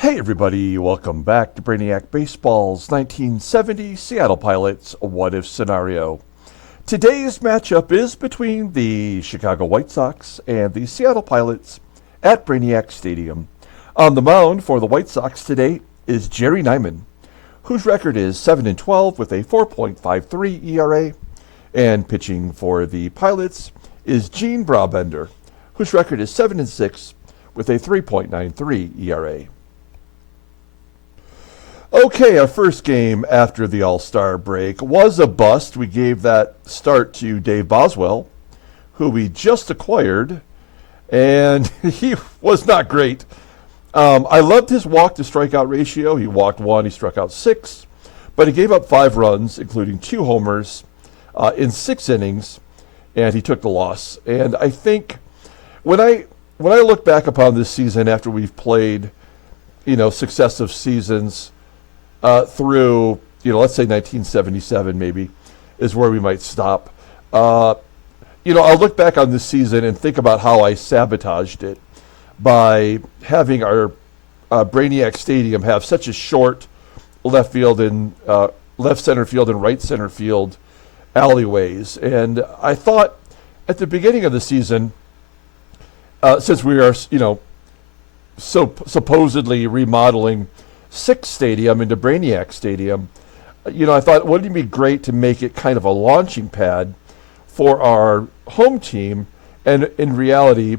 Hey everybody, welcome back to Brainiac Baseball's 1970 Seattle Pilots What If Scenario. Today's matchup is between the Chicago White Sox and the Seattle Pilots at Brainiac Stadium. On the mound for the White Sox today is Jerry Nyman, whose record is 7-12 with a 4.53 ERA, and pitching for the Pilots is Gene Brabender, whose record is 7-6 with a 3.93 ERA. Okay, our first game after the All-Star break was a bust. We gave that start to Dave Boswell, who we just acquired, and he was not great. I loved his walk-to-strikeout ratio. He walked 1, he struck out 6, but he gave up 5 runs, including 2 homers in 6 innings, and he took the loss. And I think when I look back upon this season after we've played, successive seasons, through, let's say 1977 maybe, is where we might stop. I'll look back on this season and think about how I sabotaged it by having our Brainiac Stadium have such a short left field and left center field and right center field alleyways. And I thought at the beginning of the season, since we are, so supposedly remodeling Sixth Stadium into Brainiac Stadium, I thought, wouldn't it be great to make it kind of a launching pad for our home team? And in reality,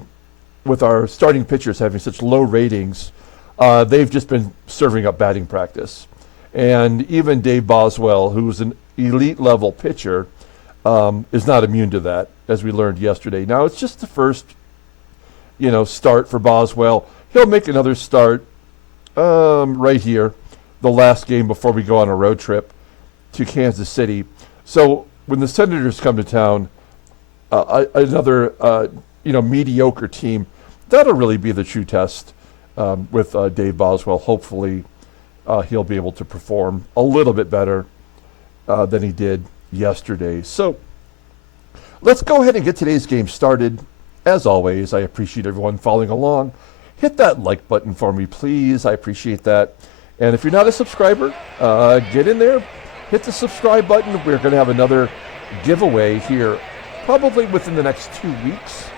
with our starting pitchers having such low ratings, they've just been serving up batting practice. And even Dave Boswell, who's an elite level pitcher, is not immune to that, as we learned yesterday. Now, it's just the first, start for Boswell. He'll make another start right here, the last game before we go on a road trip to Kansas City. So when the Senators come to town, another mediocre team, that'll really be the true test with Dave Boswell. Hopefully he'll be able to perform a little bit better than he did yesterday. So let's go ahead and get today's game started. As always, I appreciate everyone following along. Hit that like button for me, please. I appreciate that. And if you're not a subscriber, get in there. Hit the subscribe button. We're going to have another giveaway here probably within the next 2 weeks.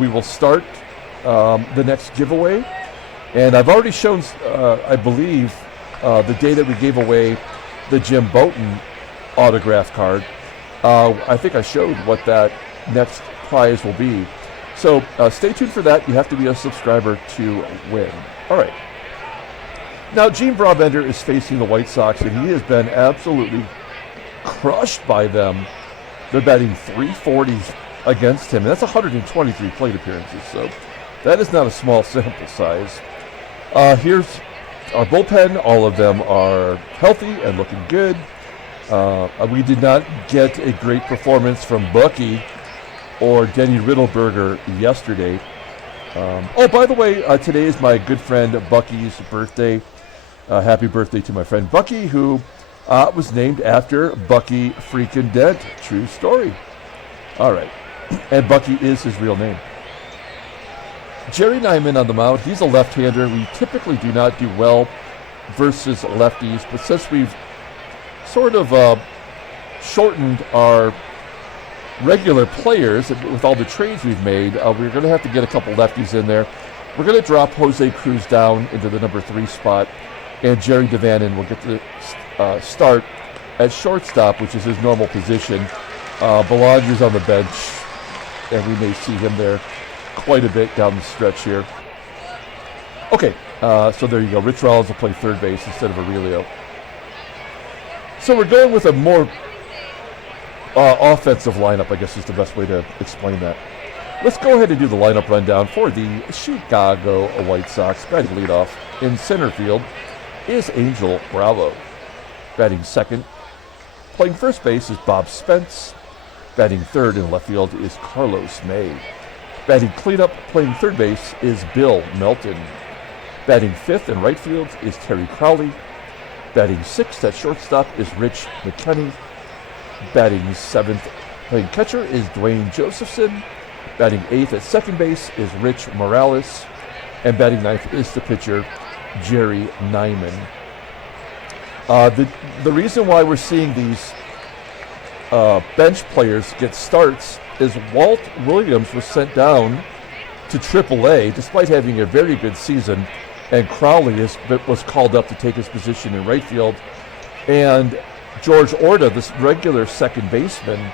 We will start the next giveaway. And I've already shown, I believe, the day that we gave away the Jim Bouton autograph card. I think I showed what that next prize will be. So stay tuned for that. You have to be a subscriber to win. All right. Now, Gene Brabender is facing the White Sox, and he has been absolutely crushed by them. They're batting .340 against him, and that's 123 plate appearances. So that is not a small sample size. Here's our bullpen. All of them are healthy and looking good. We did not get a great performance from Bucky or Denny Riddleberger yesterday. By the way, today is my good friend Bucky's birthday. Happy birthday to my friend Bucky, who was named after Bucky freaking Dent. True story. All right. And Bucky is his real name. Jerry Nyman on the mound. He's a left-hander. We typically do not do well versus lefties, but since we've sort of shortened our regular players with all the trades we've made, we're going to have to get a couple lefties in there. We're going to drop Jose CRUZ down into the number 3 spot, and Jerry DaVanon will get to start at shortstop, which is his normal position. Belanger's on the bench, and we may see him there quite a bit down the stretch here. Okay, so there you go. Rich Rollins will play third base instead of Aurelio. So we're going with a more offensive lineup, I guess is the best way to explain that. Let's go ahead and do the lineup rundown for the Chicago White Sox. Batting leadoff in center field is Angel Bravo. Batting second, playing first base is Bob Spence. Batting third in left field is Carlos May. Batting cleanup, playing third base is Bill Melton. Batting fifth in right field is Terry Crowley. Batting sixth at shortstop is Rich McKinney. Batting seventh, playing catcher is Duane Josephson. Batting eighth at second base is Rich Morales. And batting ninth is the pitcher, Jerry Nyman. The reason why we're seeing these bench players get starts is Walt Williams was sent down to AAA despite having a very good season, and CROWLEY was called up to take his position in right field. And George Orta, this regular second baseman,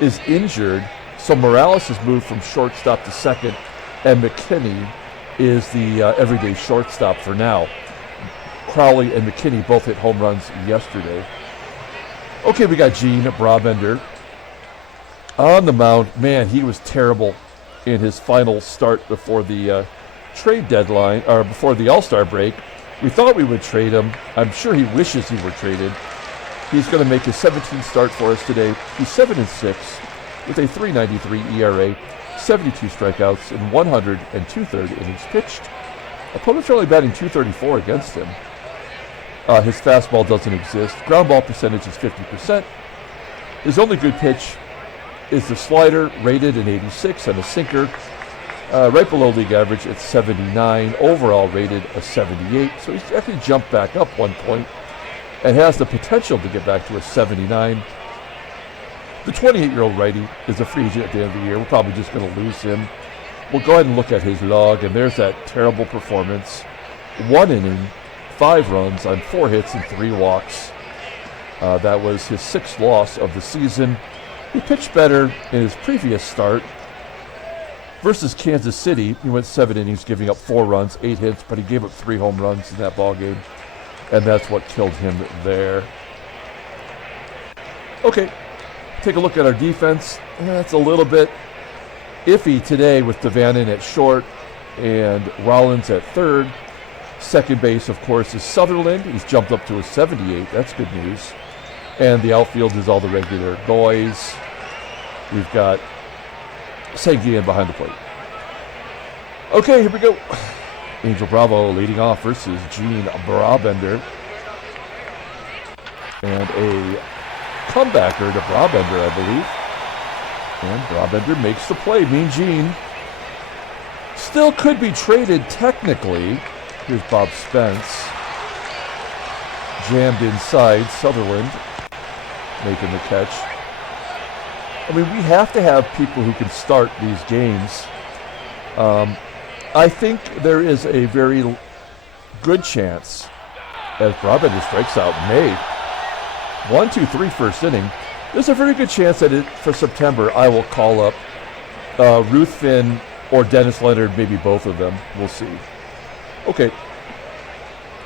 is injured, so Morales has moved from shortstop to second, and McKinney is the everyday shortstop for now. CROWLEY and McKinney both hit home runs yesterday. Okay, we got Gene Brabender on the mound. Man, he was terrible in his final start before the trade deadline, or before the All-Star break. We thought we would trade him. I'm sure he wishes he were traded. He's going to make his 17th start for us today. He's 7-6 with a 3.93 ERA, 72 strikeouts, and 102 third innings pitched. Opponents are only batting .234 against him. His fastball doesn't exist. Ground ball percentage is 50%. His only good pitch is the slider, rated an 86, and a sinker, right below league average at 79. Overall rated a 78. So he's actually jumped back up 1 point and has the potential to get back to a 79. The 28-year-old righty is a free agent at the end of the year. We're probably just going to lose him. We'll go ahead and look at his log, and there's that terrible performance. 1 inning, 5 runs on 4 hits and 3 walks. That was his 6th loss of the season. He pitched better in his previous start. Versus Kansas City, he went 7 innings, giving up 4 runs, 8 hits, but he gave up 3 home runs in that ball game, and that's what killed him there. Okay, take a look at our defense. That's a little bit iffy today with DaVanon at short and Rollins at third. Second base, of course, is Sutherland. He's jumped up to a 78. That's good news. And the outfield is all the regular boys. We've got SANGUILLEN behind the plate. Okay, here we go. Angel Bravo leading off versus Gene Brabender. And a comebacker to Brabender, I believe. And Brabender makes the play. Mean Gene still could be traded technically. Here's Bob Spence. Jammed inside. Sutherland making the catch. I mean, we have to have people who can start these games. I think there is a very good chance, as Brabender strikes out May, 1, 2, 3 first inning, there's a very good chance that for September I will call up Ruth Finn or Dennis Leonard, maybe both of them. We'll see. Okay,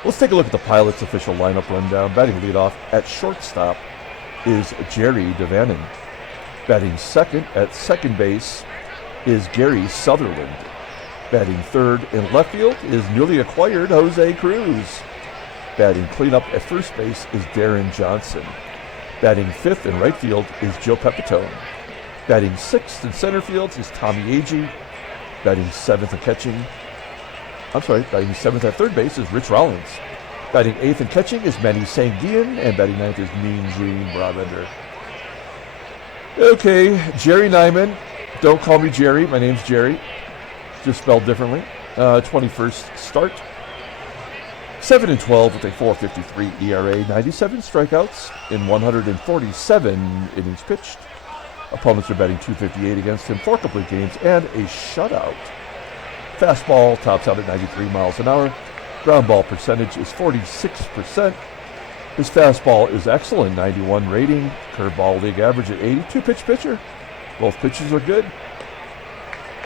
let's take a look at the Pilots' official lineup rundown. Batting leadoff at shortstop is Jerry DaVanon. Batting second at second base is Gary Sutherland. Batting third in left field is newly acquired Jose CRUZ. Batting cleanup at first base is Deron Johnson. Batting fifth in right field is Joe Pepitone. Batting sixth in center field is Tommie AGEE. Batting seventh at third base is Rich Rollins. Batting eighth and catching is Manny SANGUILLEN, and batting ninth is Mean Gene Brabender. Okay, Jerry Nyman. Don't call me Jerry. My name's Jerry. Just spelled differently. 21st start. 7-12 with a 4.53 ERA, 97 strikeouts in 147 innings pitched. Opponents are batting .258 against him, 4 complete games, and a shutout. Fastball tops out at 93 miles an hour. Ground ball percentage is 46%. His fastball is excellent, 91 rating. Curveball league average at 82. Pitch pitcher. Both pitches are good.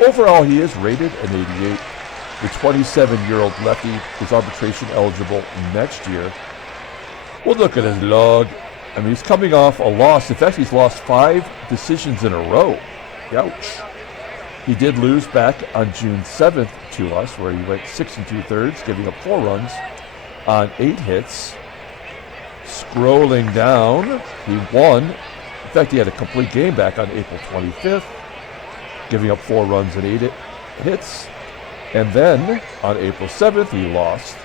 Overall, he is rated an 88. The 27-year-old lefty is arbitration eligible next year. We'll look at his log. I mean, he's coming off a loss. In fact, he's lost 5 decisions in a row. Ouch. He did lose back on June 7th to us, where he went 6 2/3, giving up 4 runs on 8 hits. Scrolling down, he won. In fact, he had a complete game back on April 25th, giving up 4 runs and 8 hits. And then on April 7th, he lost,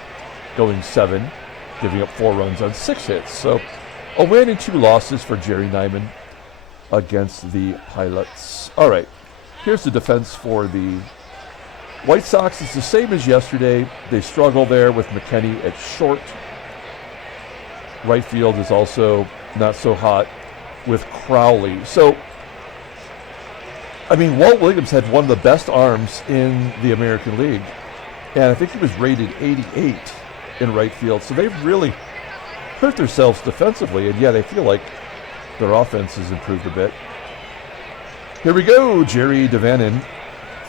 going 7, giving up 4 runs on 6 hits. So a win and 2 losses for Jerry Nyman against the Pilots. All right, here's the defense for the White Sox is the same as yesterday. They struggle there with McKINNey at short. Right field is also not so hot with CROWLEY. So, I mean, Walt Williams had one of the best arms in the American League. And I think he was rated 88 in right field. So they've really hurt themselves defensively. And yet I feel like their offense has improved a bit. Here we go, Jerry DaVanon.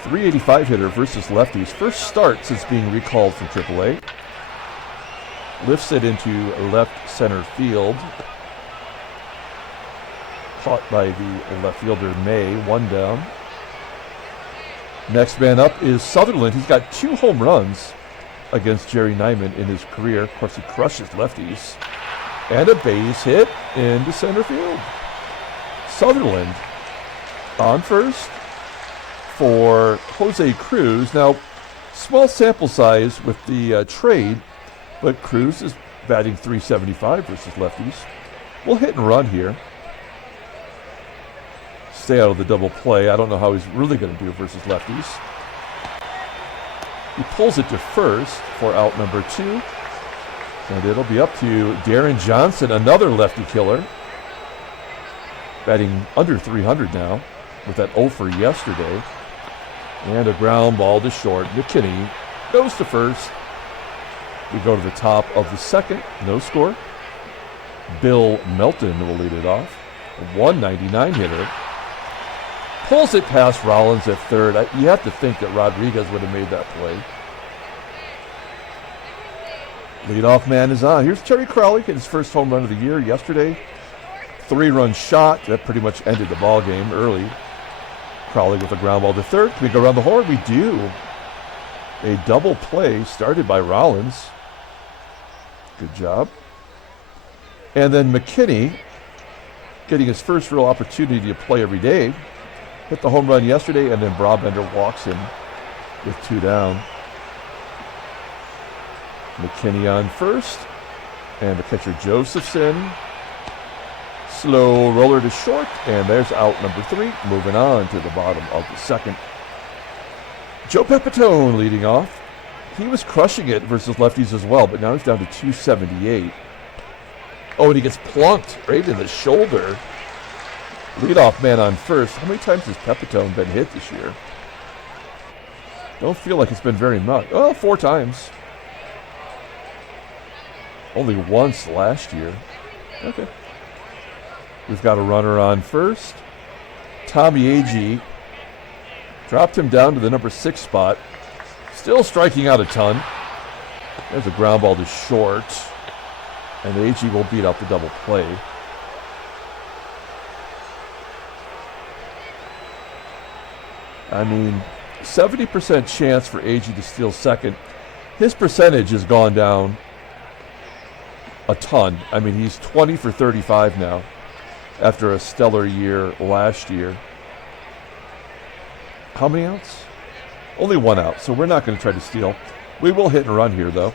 385 hitter versus lefties. First start since being recalled from AAA. Lifts it into left center field. Caught by the left fielder May, one down. Next man up is Sutherland. He's got 2 home runs against Jerry Nyman in his career. Of course, he crushes lefties. And a base hit into center field. Sutherland on first for Jose CRUZ. Now, small sample size with the trade, but CRUZ is batting .375 versus lefties. We'll hit and run here. Stay out of the double play. I don't know how he's really going to do versus lefties. He pulls it to first for out number 2. And it'll be up to Deron Johnson, another lefty killer. Batting under 300 now with that 0 for yesterday. And a ground ball to short. McKinney goes to first. We go to the top of the second. No score. Bill Melton will lead it off. A 199 hitter. Pulls it past Rollins at third. You have to think that Rodriguez would have made that play. Leadoff man is on. Here's Terry CROWLEY, hit his first home run of the year yesterday. 3-run shot. That pretty much ended the ball game early. CROWLEY with a ground ball to third. Can we go around the horn? We do. A double play started by Rollins. Good job. And then McKinney getting his first real opportunity to play every day. Hit the home run yesterday, and then Brabender walks him with 2 down. McKinney on first. And the catcher Josephson. Slow roller to short, and there's out number 3. Moving on to the bottom of the second. Joe PEPITONE leading off. He was crushing it versus lefties as well, but now he's down to 278. Oh, and he gets plunked right in the shoulder. Leadoff man on first. How many times has PEPITONE been hit this year? Don't feel like it's been very much. Oh, 4 times. Only once last year. Okay. We've got a runner on first. Tommie AGEE dropped him down to the number 6 spot. Still striking out a ton. There's a ground ball to short. And AGEE will beat out the double play. I mean, 70% chance for AGEE to steal second. His percentage has gone down a ton. I mean, he's 20 for 35 now after a stellar year last year. How many outs? Only 1 out, so we're not going to try to steal. We will hit and run here, though.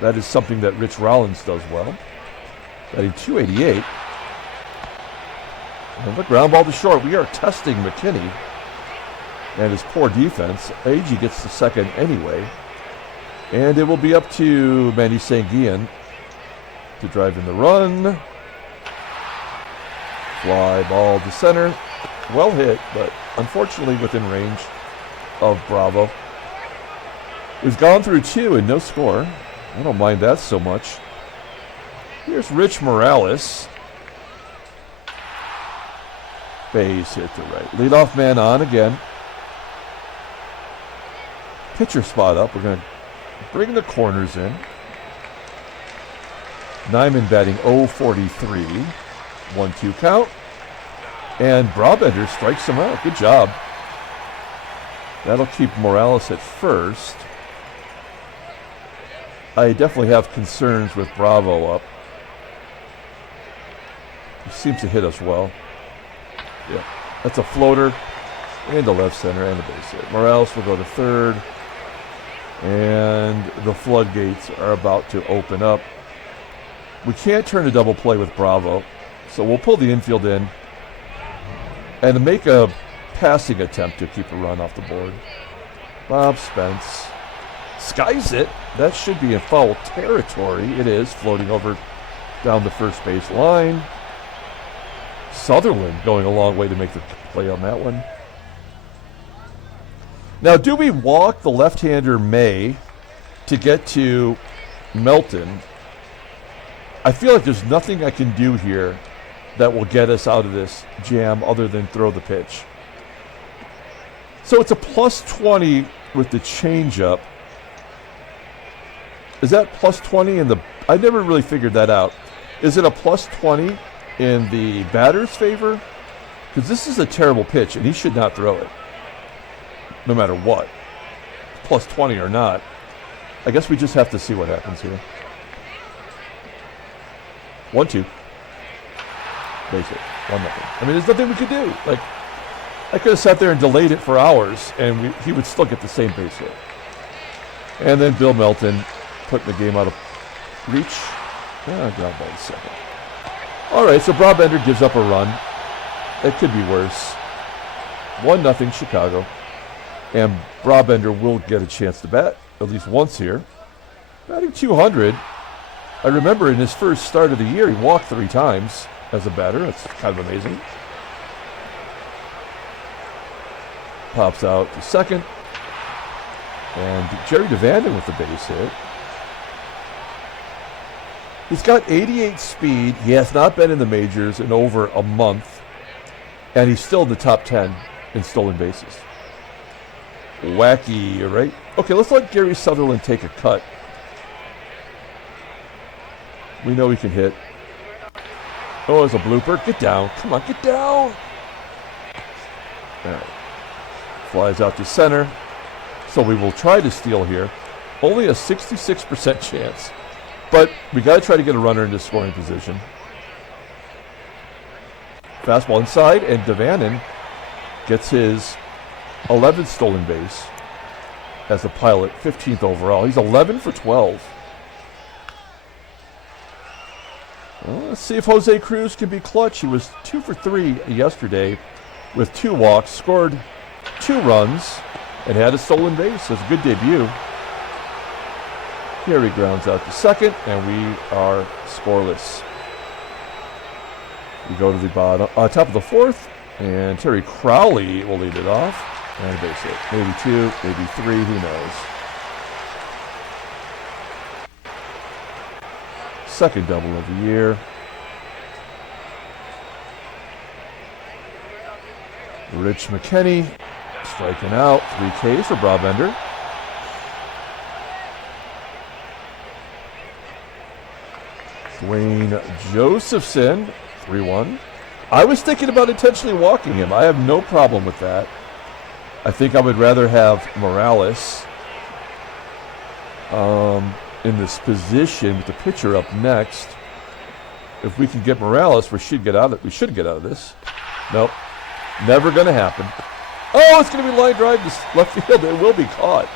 That is something that Rich Rollins does well. Batting .288. And the ground ball to short. We are testing McKinney and his poor defense. AGEE gets the second anyway. And it will be up to Manny to drive in the run. Fly ball to center. Well hit, but unfortunately within range of Bravo. We've gone through 2 and no score. I don't mind that so much. Here's Rich Morales. Base hit to right. Leadoff man on again. Pitcher spot up. We're going to bring the corners in. Nyman batting .043. 1-2 count. And Brabender strikes him out. Good job. That'll keep Morales at first. I definitely have concerns with Bravo up. He seems to hit us well. Yeah, that's a floater into left center and a base hit. Morales will go to third. And the floodgates are about to open up. We can't turn a double play with Bravo, so we'll pull the infield in and make a passing attempt to keep a run off the board. Bob Spence skies it. That should be in foul territory. It is, floating over down the first base line. Sutherland going a long way to make the play on that one. Now, do we walk the left-hander May to get to Melton? I feel like there's nothing I can do here that will get us out of this jam other than throw the pitch. So it's a plus 20 with the changeup. Is that plus 20 in the... I never really figured that out. Is it a plus 20 in the batter's favor? Because this is a terrible pitch, and he should not throw it, no matter what. Plus 20 or not. I guess we just have to see what happens here. 1-2. Base hit. 1-0. I mean, there's nothing we could do. Like, I could have sat there and delayed it for hours, and he would still get the same base hit. And then Bill Melton putting the game out of reach. Ground ball to second. All right, so Brabender gives up a run. It could be worse. 1-0 Chicago. And Brabender will get a chance to bat at least once here. Batting 200. I remember in his first start of the year, he walked 3 times as a batter. That's kind of amazing. Pops out to second. And Jerry DaVanon with the base hit. He's got 88 speed. He has not been in the majors in over a month. And he's still in the top 10 in stolen bases. Wacky, right? Okay, let's let Gary Sutherland take a cut. We know he can hit. Oh, there's a blooper. Get down. Come on, get down. All right. Flies out to center. So we will try to steal here. Only a 66% chance. But we got to try to get a runner into scoring position. Fastball inside, and DaVanon gets his 11th stolen base as a pilot, 15th overall. He's 11 for 12. Well, let's see if Jose Cruz can be clutch. He was 2 for 3 yesterday with 2 walks, scored 2 runs, and had a stolen base. That's a good debut. Here he grounds out to second, and we are scoreless. We go to the bottom, top of the 4th, and Terry Crowley will lead it off. And a base hit. Maybe 2, maybe 3, who knows. Second double of the year. Rich McKinney striking out. 3 Ks for Brabender. Duane Josephson, 3-1. I was thinking about intentionally walking him. I have no problem with that. I think I would rather have Morales in this position with the pitcher up next. If we can get Morales, we should get out of this. Nope. Never going to happen. Oh, it's going to be line drive to left field. It will be caught.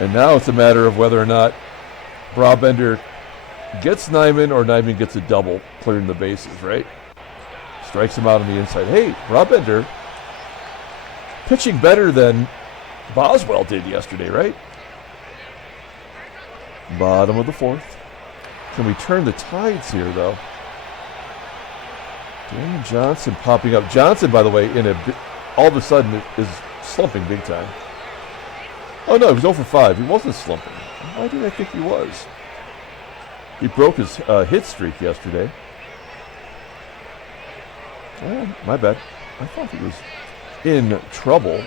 And now it's a matter of whether or not Brabender gets Nyman or Nyman gets a double, clearing the bases, right? Strikes him out on the inside. Hey, Brabender pitching better than Boswell did yesterday, right? Bottom of the 4th. Can we turn the tides here, though? Daniel Johnson popping up. Johnson, by the way, all of a sudden is slumping big time. Oh, no, he was 0 for 5. He wasn't slumping. Why did I think he was? He broke his hit streak yesterday. My bad. I thought he was in trouble.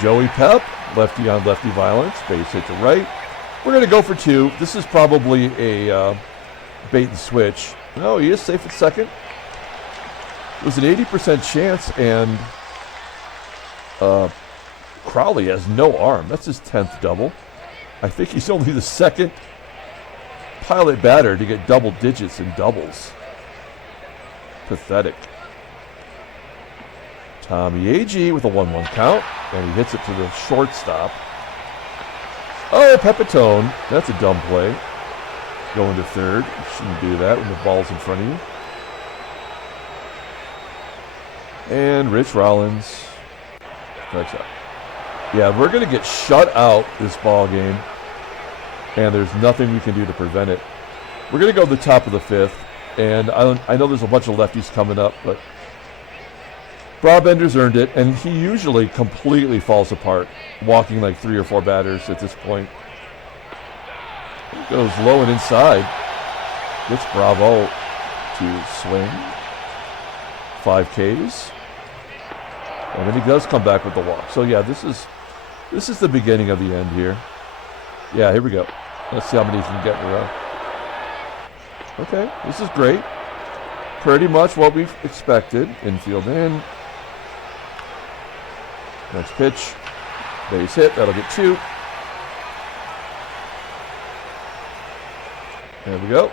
Joey Pep, lefty on lefty violence, base hit to right. We're going to go for 2. This is probably a bait and switch. No, he is safe at second. It was an 80% chance, and Crowley has no arm. That's his 10th double. I think he's only the 2nd pilot batter to get double digits in doubles. Pathetic. Tommie AGEE with a 1-1 count, and he hits it to the shortstop. Oh, PEPITONE. That's a dumb play. Going to third. You shouldn't do that when the ball's in front of you. And Rich Rollins strikes out. Yeah, we're going to get shut out this ball game, and there's nothing we can do to prevent it. We're going to go to the top of the 5th, and I know there's a bunch of lefties coming up, but Brabender's earned it, and he usually completely falls apart, walking like 3 or 4 batters at this point. He goes low and inside. Gets Bravo to swing. 5 Ks. And then he does come back with the walk. So yeah, this is the beginning of the end here. Yeah, here we go. Let's see how many he can get in a row. Okay, this is great. Pretty much what we've expected. Infield in. Next pitch. Base hit. That'll get 2. There we go.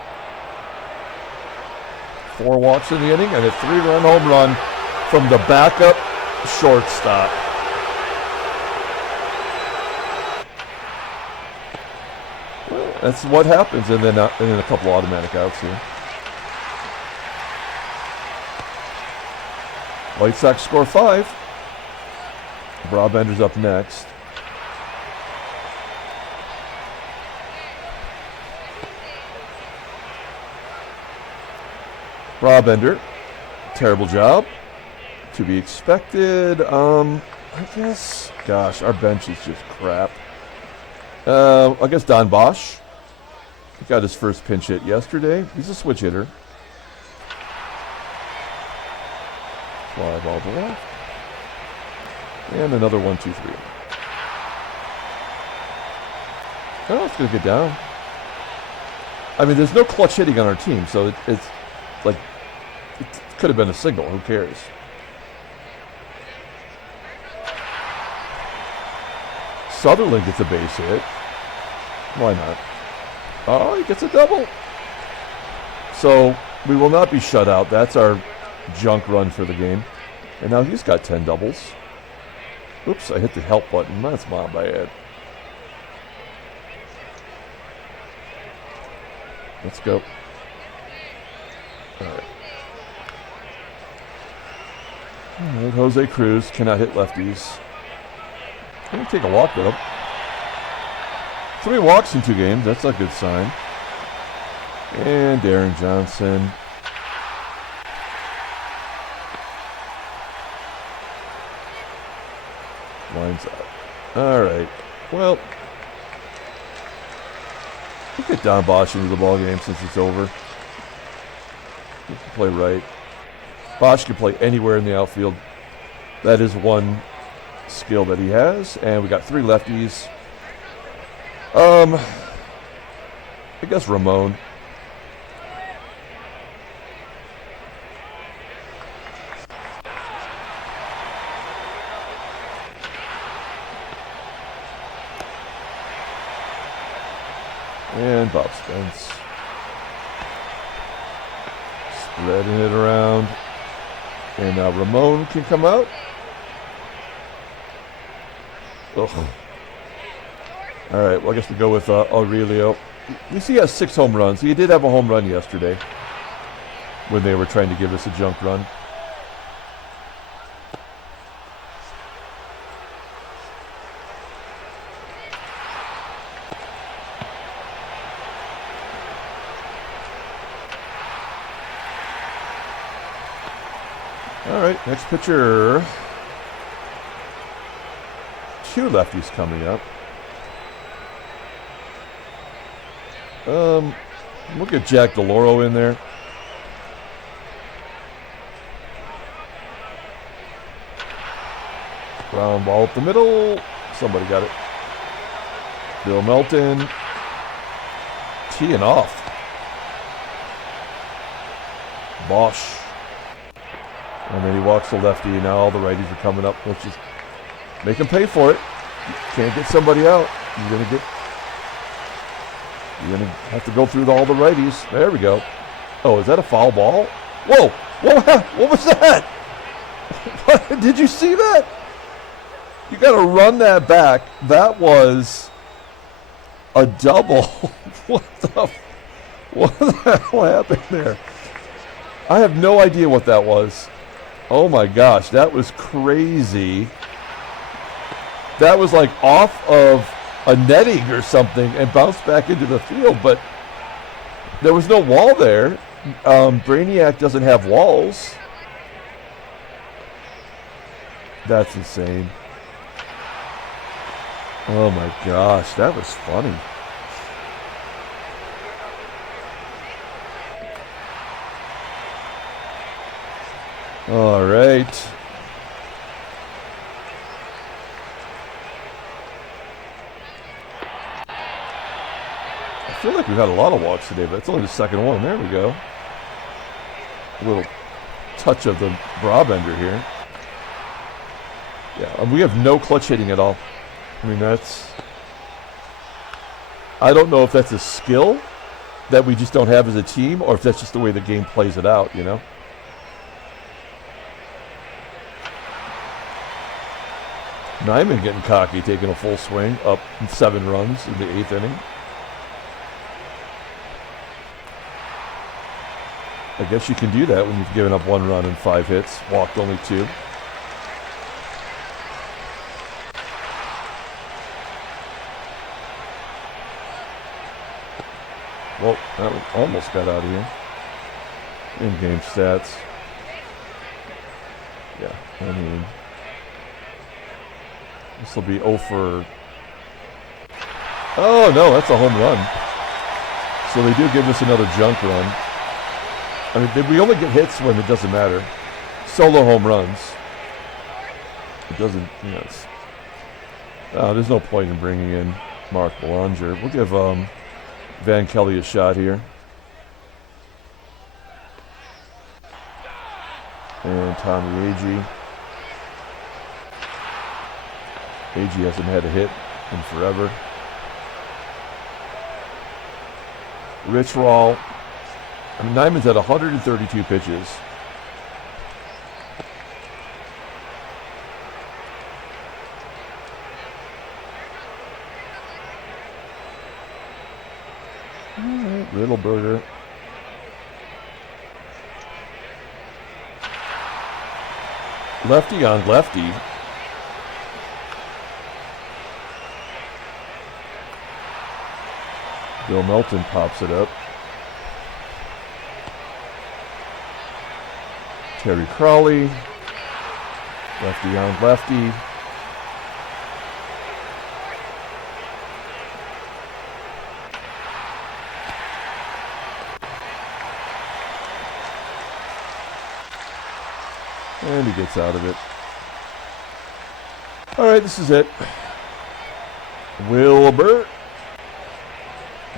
4 walks in the inning and a 3-run home run from the backup shortstop. Well, that's what happens, and then a couple automatic outs here. White Sox score 5. Brabender's up next. Brabender, terrible job. To be expected. I guess, gosh, our bench is just crap. I guess Don Bosch. He got his first pinch hit yesterday. He's a switch hitter. Fly ball to left. And another 1, 2, 3. Oh, it's going to get down. I mean, there's no clutch hitting on our team, so it's like, it could have been a single. Who cares? Sutherland gets a base hit. Why not? Oh, he gets a double. So we will not be shut out. That's our junk run for the game. And now he's got 10 doubles. Oops, I hit the help button. That's my bad. Let's go. All right. All right, Jose CRUZ cannot hit lefties. Let me take a walk with him. 3 walks in 2 games. That's a good sign. And Deron Johnson. Lines up. All right. Well, we'll get Don Bosch into the ball game since it's over. He can play right. Bosch can play anywhere in the outfield. That is one skill that he has. And we got 3 lefties. I guess Ramon. And Bob Spence. Spreading it around. And now Ramon can come out. Ugh. All right, well, I guess we go with Aurelio. At least he has 6 home runs. He did have a home run yesterday when they were trying to give us a junk run. All right, next pitcher. 2 lefties coming up. We'll get Jack DeLauro in there. Ground ball up the middle. Somebody got it. Bill Melton. Teeing off. Bosch. And then he walks the lefty. Now all the righties are coming up. Let's just make him pay for it. Can't get somebody out. You're gonna have to go through all the righties. There we go. Oh, is that a foul ball? Whoa! What was that? What? Did you see that? You got to run that back. That was a double. What the hell happened there? I have no idea what that was. Oh my gosh, that was crazy. That was like off of a netting or something and bounced back into the field, but there was no wall there. Brainiac doesn't have walls. That's insane. Oh my gosh, that was funny. All right. I feel like we've had a lot of walks today, but it's only the second one. There we go. A little touch of the Brabender here. Yeah, and we have no clutch hitting at all. I mean, I don't know if that's a skill that we just don't have as a team, or if that's just the way the game plays it out, you know? Nyman getting cocky, taking a full swing, up 7 runs in the 8th inning. I guess you can do that when you've given up 1 run and 5 hits, walked only 2. Well, that one almost got out of here. In-game stats. Yeah, I mean, this will be 0 for... Oh, no, that's a home run. So they do give us another junk run. I mean, we only get hits when it doesn't matter. Solo home runs. It doesn't, you know, there's no point in bringing in Mark Belanger. We'll give Van Kelly a shot here. And Tommie AGEE. AGEE hasn't had a hit in forever. Rich Roll. I mean, Nyman's at 132 pitches. All right, Little Burger. Lefty on lefty. Bill Melton pops it up. Terry CROWLEY. Lefty on lefty. And he gets out of it. All right, this is it. Wilbur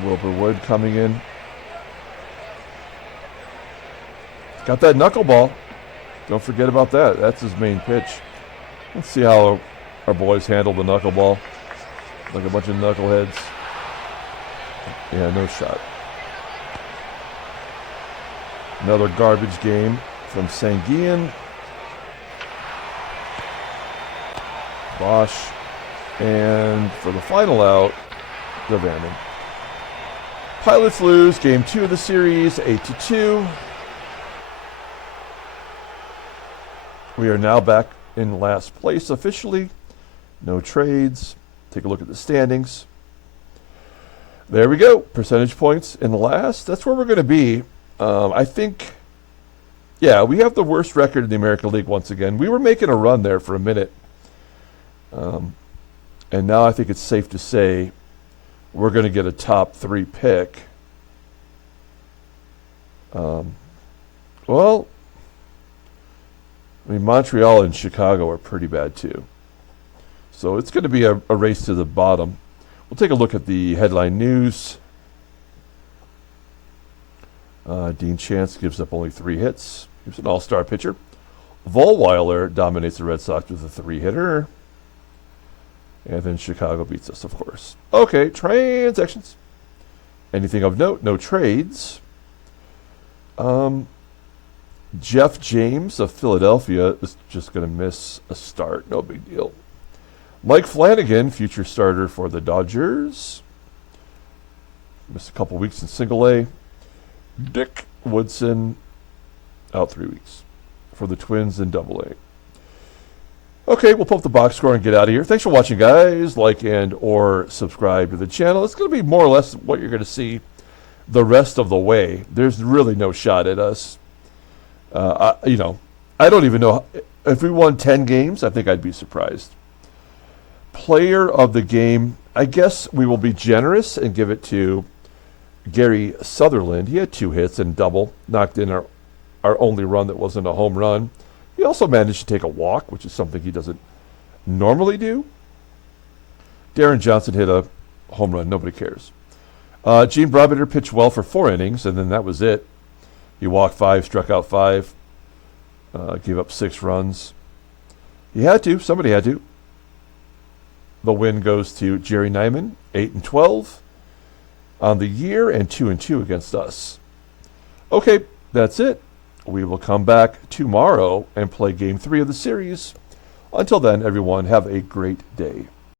Wood coming in. Got that knuckleball. Don't forget about that. That's his main pitch. Let's see how our boys handle the knuckleball. Like a bunch of knuckleheads. Yeah, no shot. Another garbage game from SANGUILLEN. Bosch. And for the final out, DaVanon. Pilots lose game 2 of the series, 8-2. We are now back in last place officially. No trades. Take a look at the standings. There we go. Percentage points in the last. That's where we're going to be. I think, yeah, we have the worst record in the American League once again. We were making a run there for a minute. And now I think it's safe to say we're going to get a top 3 pick. Well, I mean, Montreal and Chicago are pretty bad too. So it's going to be a race to the bottom. We'll take a look at the headline news. Dean Chance gives up only 3 hits. He was an all-star pitcher. Vollweiler dominates the Red Sox with a 3-hitter. And then Chicago beats us, of course. Okay, transactions. Anything of note? No trades. Jeff James of Philadelphia is just going to miss a start. No big deal. Mike Flanagan, future starter for the Dodgers. Missed a couple weeks in Single A. Dick Woodson, out 3 weeks for the Twins in Double A. Okay, we'll pull up the box score and get out of here. Thanks for watching, guys. Like and or subscribe to the channel. It's going to be more or less what you're going to see the rest of the way. There's really no shot at us. I don't even know. If we won 10 games, I think I'd be surprised. Player of the game, I guess we will be generous and give it to Gary Sutherland. He had 2 hits and double, knocked in our only run that wasn't a home run. He also managed to take a walk, which is something he doesn't normally do. Deron Johnson hit a home run. Nobody cares. Gene Brabender pitched well for 4 innings, and then that was it. He walked 5, struck out 5, gave up 6 runs. He had to. Somebody had to. The win goes to Jerry Nyman, 8-12 on the year and 2-2 against us. Okay, that's it. We will come back tomorrow and play Game 3 of the series. Until then, everyone, have a great day.